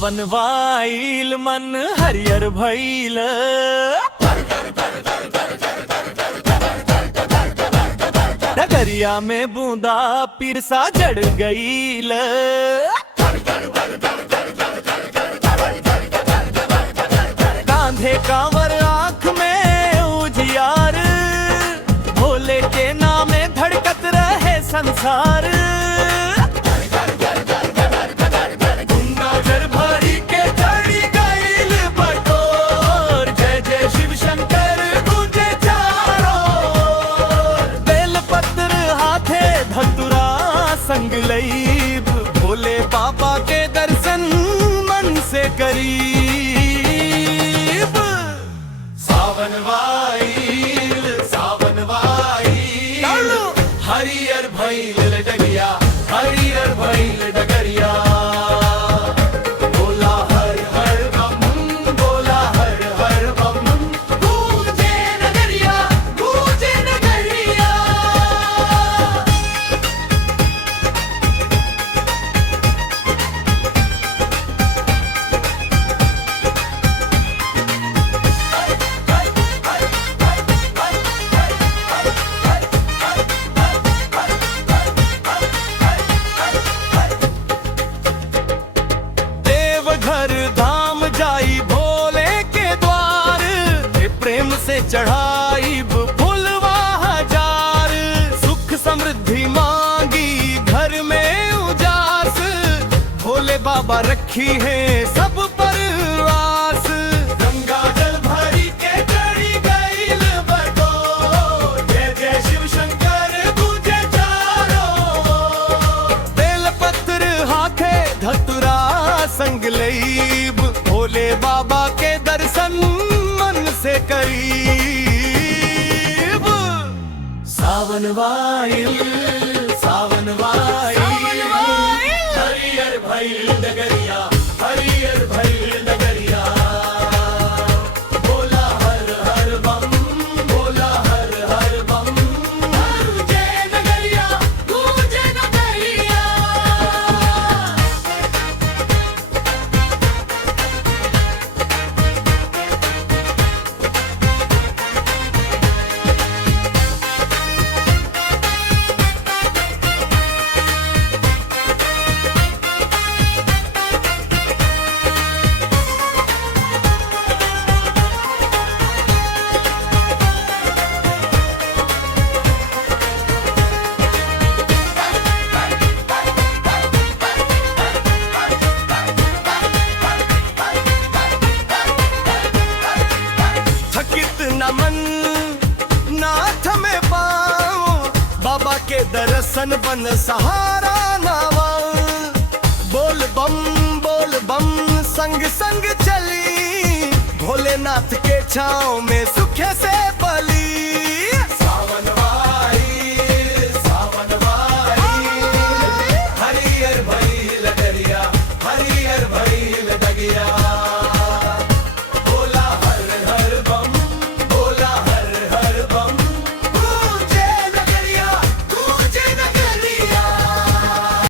सावन वाईल मन हरियर भइल। डगरिया में बूंदा पिरसा जड़ गईल। कांधे कांवर आंख में उजियार, भोले के नामे धड़कत रहे संसार। संग लईब भोले बाबा के दर्शन मन से करीब। सावन वाईल हरियर भइल डगरिया, हरियर भइल डगरिया। बोला हर हर बम, बोला हर हर बम। गूंजे नगरिया, गूंजे नगरिया। चढ़ाई फुलवा हजार, सुख समृद्धि मांगी घर में उजास। भोले बाबा रखी है सब पर आस। गंगा जल भरी के चढ़ी गईल बटोर, जय जय शिव शंकर गूंजे चारों। बेल पत्र हाथे धतुरा संग लईब, भोले बाबा के दर्शन मन से करीब। सावन वाईल हरियर भइल डगरिया, हरियर भइल डगरिया। बोला हर हर बम, बोला हर हर बम। गूंजे नगरिया, गूंजे नगरिया। मन नाथ में पाऊं, बाबा के दर्शन बन सहारा नावा। बोल बम संग संग चली, भोलेनाथ के छाँव में सुखे से पली।